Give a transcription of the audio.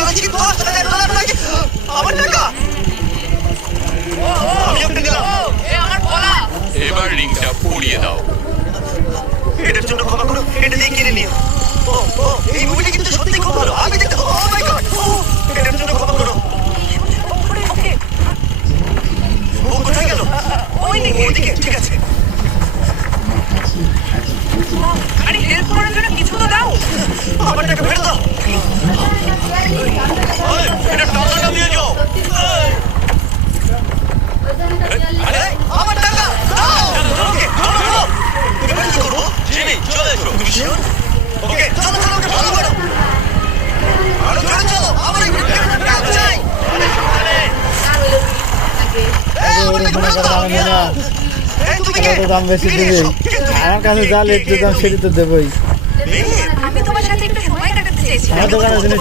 তুলেছি $10,000 নাকি আমার টাকা আমি ওকে দিলাম আমার বলা এবার রিংটা পরিয়ে দাও। এটার জন্য ক্ষমা করো এটা দিয়ে কিনে নিও ও ও এই মুভিটা কিন্তু সত্যি খুব ভালো আমি দেখতে ও মাই গড এটার জন্য ক্ষমা করো ও কোথায় গেল ওইদিকে ঠিক আছে আরে হেল্প করার জন্য কিছু তো দাও আমার টাকা ফেরত দাও এটা টাকাটা দিয়ে যাও আরে আমার টাকা দাও ওকে ধরো এবার কি করবো জিমি চলে এসো তুমি শিওর ওকে চলো চলো ওকে ফলো করো আরো জোরে চলো আমার এই টাকা চাই আরে সামনে দাম বেশি দিবি আমার কাছে যা লিখতে দাম সেটি তো দেবই আমি তোমার সাথে একটু সময় কাটাতে চাইছি আমার দোকানে জিনিস